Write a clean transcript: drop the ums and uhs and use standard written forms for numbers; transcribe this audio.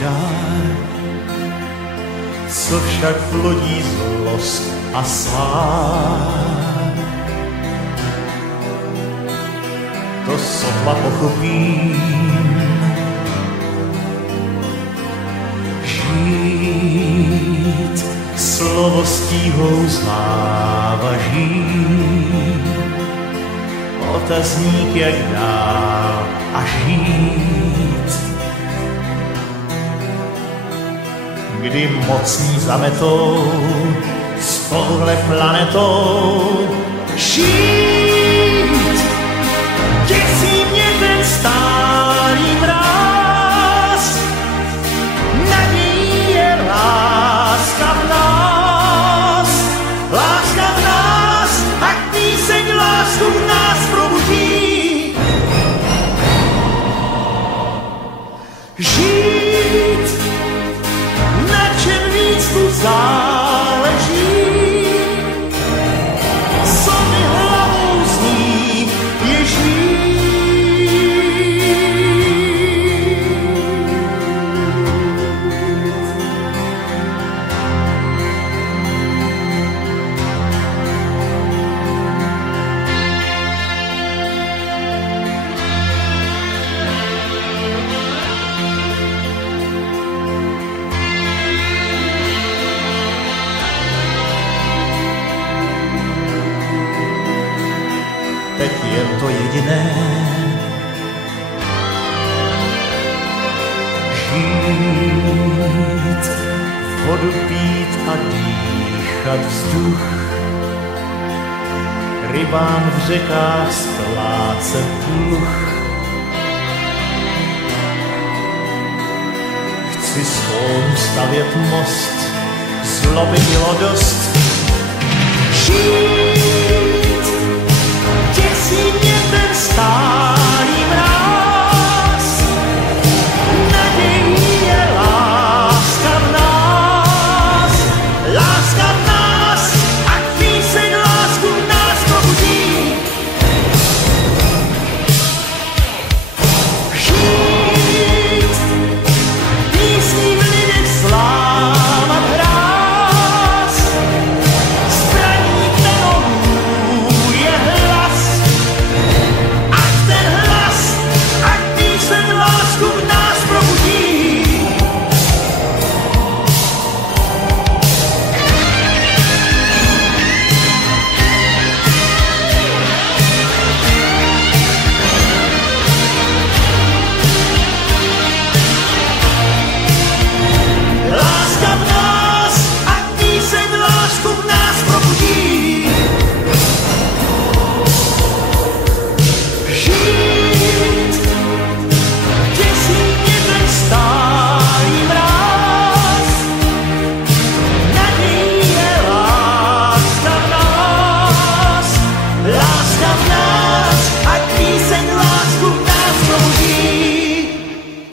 dár, co však plodí zlost a svár. To sotva pochopím, žít slovo stíhou závaží, otazník jak dál a žít. Kdy mocní zametou s touhle planetou žít. Děsí mě ten stálý mráz, nadějí je láska v nás, a píseň lásku v nás probudí. Žít, na čem víc tu záleží, co mi hlavou zní, je žít. Teď jen to jediné, žít, vodu pít a dýchat vzduch, rybám v řekách splácet dluh. Chci svou stavět most, zloby bylo dost, žít.